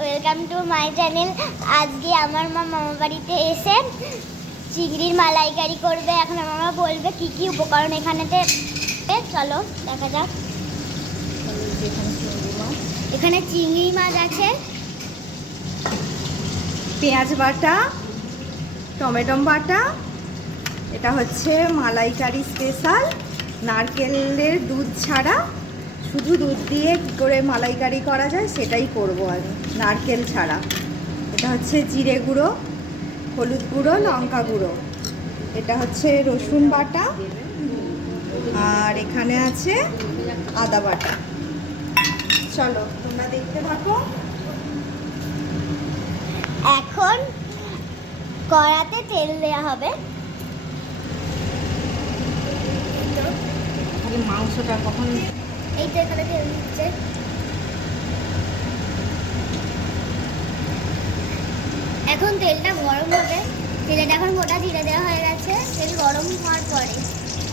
Welcome to my channel. আজকে আমার মা মামা বাড়িতে এসে চিংড়ির মালাইকারি করবে। এখন আমার মা বলবে কি কি উপকরণ এখানেতে। চলো দেখা যাক। এখানে চিংড়ি মাছ আছে, পেঁয়াজ বাটা, টমেটো বাটা, এটা হচ্ছে মালাইকারি স্পেশাল, নারকেলের দুধ ছাড়া, শুধু দুধ দিয়ে কী করে মালাইকারি করা যায় সেটাই করবো আমি, নারকেল ছাড়া। এটা হচ্ছে জিরে গুঁড়ো, হলুদ গুঁড়ো, লঙ্কা গুঁড়ো, এটা হচ্ছে রসুন বাটা, আর এখানে আছে আদা বাটা। চলো তোমরা দেখতে থাকো। এখন কড়াতে তেল দেওয়া হবে। মাংসটা কখন এই তো এখানে তেল দিচ্ছে। এখন তেলটা গরম হবে। তেলটা এখন গোটা জিরে দেওয়া হয়ে গেছে। তেল গরম হওয়ার পরে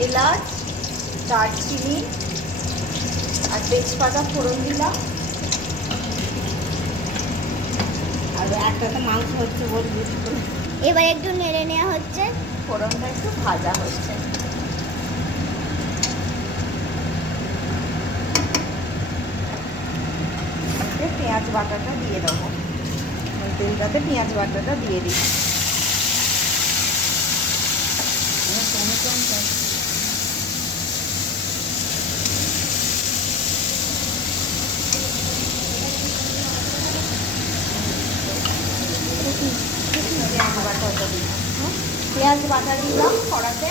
এলাচ, দারচিনি আর তেজপাতা ফোড়ন দিলাম। আর একটা তো মাংস হচ্ছে বলবি, এবার একটু নেড়ে নেওয়া হচ্ছে। ফোড়নটা একটু ভাজা হচ্ছে। পেঁয়াজ বাটাটা দিয়ে দেবো, তেলটাতে পেঁয়াজ বাটাটা দিয়ে দিই। পেঁয়াজ বাটা দিলাম কড়াতে,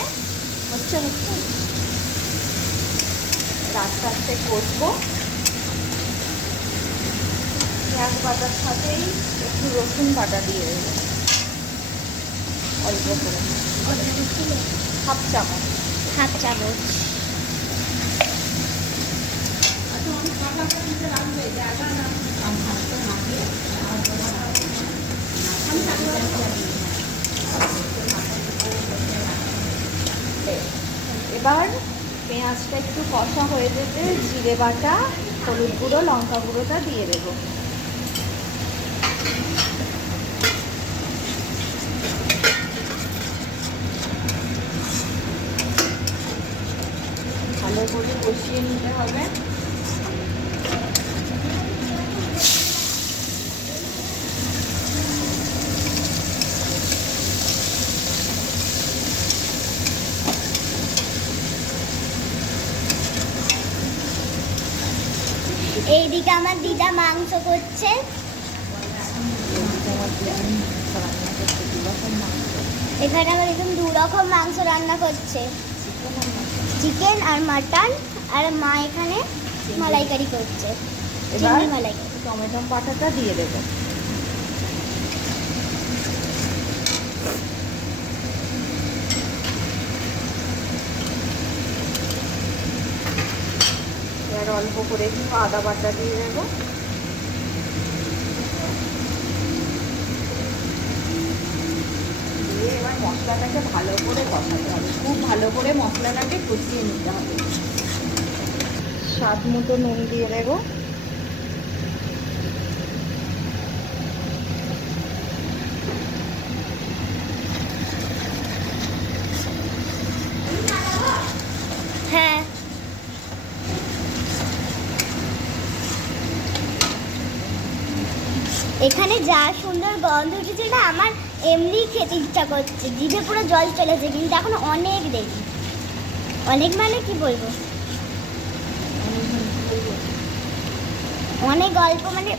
হচ্ছে আস্তে আস্তে কষবো। পেঁয়াজ বাটার সাথেই একটু রসুন বাটা দিয়ে দেবো, অল্প করে, হাফ চামচ। এবার পেঁয়াজটা একটু কষা হয়ে যেতে জিরে বাটা, হলুদ গুঁড়ো, লঙ্কা গুঁড়োটা দিয়ে দেবো। ভালো করে কষিয়ে নিতে হবে। এইদিকে আমার দিদা মাংস করছে। এখানে আমার একদম দু রকম মাংস রান্না করছে, চিকেন আর মাটন। আর মা এখানে মালাইকারি করছে, এবার মালাইকারি। টমেটো বাটাটা দিয়ে দেবো। এবার অল্প করে একটু আদা বাটা দিয়ে দেবো। দিয়ে এবার মশলাটাকে ভালো করে কষাতে হবে, খুব ভালো করে মশলাটাকে কষিয়ে নিতে হবে। স্বাদ মতো নুন দিয়ে দেবো। হ্যাঁ, এখানে যা সুন্দর গন্ধ উঠেছে, না আমার এমনি খেতে ইচ্ছা করছে, জিভে পুরো জল চলেছে। কিন্তু এখন অনেক দেরি, অনেক মানে কি বলবো, অনেক গল্প মানে।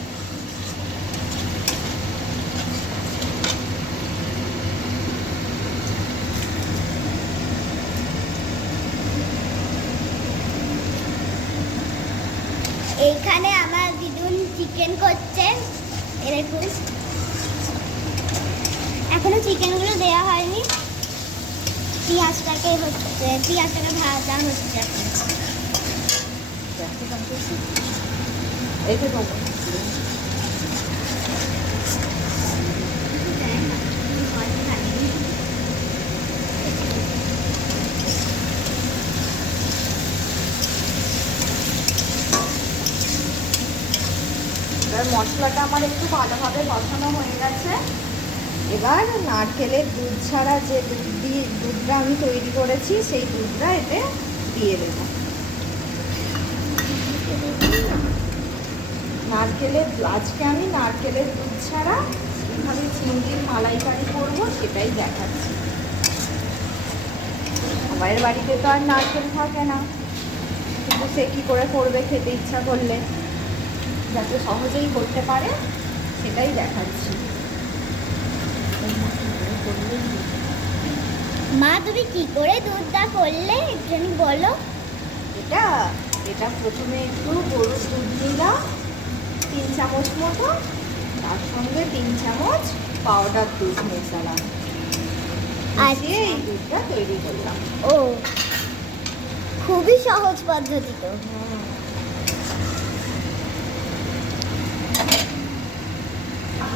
এইখানে আমার দিদুন চিকেন করছে, এরকম এখনো চিকেনগুলো দেওয়া হয়নি। পেঁয়াজটাকে ভাজা হচ্ছে এখন। এই তো এবার মশলাটা আমার একটু ভালোভাবে কষানো হয়ে গেছে। এবার নারকেলের দুধ ছাড়া যে দুধটা আমি তৈরি করেছি সেই দুধটা এতে দিয়ে দেবো। আজকে আমি নারকেলের দুধ ছাড়া কীভাবে চিংড়ির মালাইকারি করবো সেটাই দেখাচ্ছি। সবাইয়ের বাড়িতে তো আর নারকেল থাকে না, কিন্তু সে কী করে করবে খেতে ইচ্ছা করলে, যাতে সহজেই করতে পারে সেটাই দেখাচ্ছি। মা তুমি কি করে দুধটা করলে একটুখানি বলো। এটা প্রথমে একটু গরুর দুধ নিলাম 3 চামচ মতো, তার সঙ্গে 3 চামচ পাউডার দুধ মেশালাম, দিয়ে এই দুধটা তৈরি করলাম। ও খুবই সহজ পদ্ধতি তো।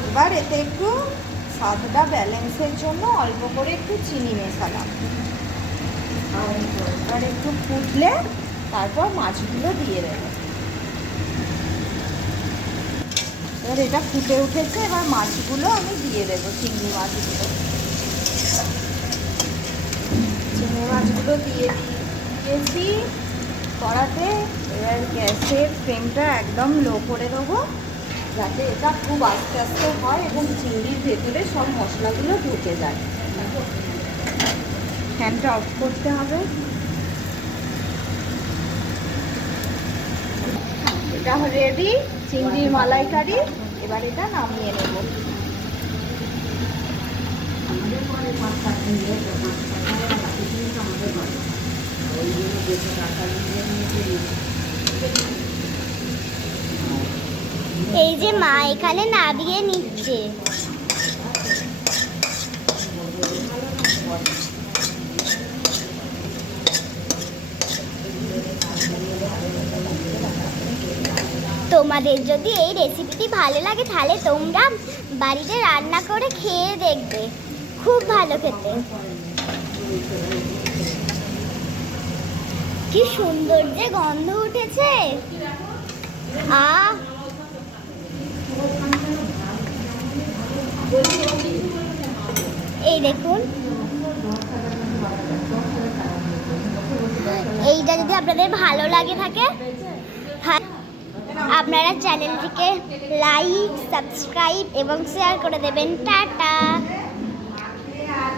এবার এতে একটু স্বাদটা ব্যালেন্সের জন্য অল্প করে একটু চিনি মেশালাম। এবার একটু ফুটলে তারপর মাছগুলো দিয়ে দেবো। এবার এটা ফুটে উঠেছে, এবার মাছগুলো আমি দিয়ে দেবো, চিংড়ি মাছগুলো। চিংড়ি মাছগুলো দিয়েছি কড়াতে। এবার গ্যাসের ফ্লেমটা একদম লো করে দেবো, যাতে এটা খুব আস্তে আস্তে হয় এবং চিংড়ির ভেতরে সব মশলাগুলো ঢুকে যায়। ফ্যানটা অফ করতে হবে। এটা রেডি চিংড়ির মালাইকারি। এবার এটা নামিয়ে নেব। এই যে মা এখানে নাবিয়ে নিচ্ছে। তোমাদের যদি এই রেসিপিটি ভালো লাগে তাহলে তোমরা বাড়িতে রান্না করে খেয়ে দেখবে, খুব ভালো খেতে। কি সুন্দর যে গন্ধ উঠেছে। এই দেখুন, এইটা যদি আপনাদের ভালো লাগে থাকে আপনারা চ্যানেলটিকে লাইক, সাবস্ক্রাইব এবং শেয়ার করে দেবেন। টাটা।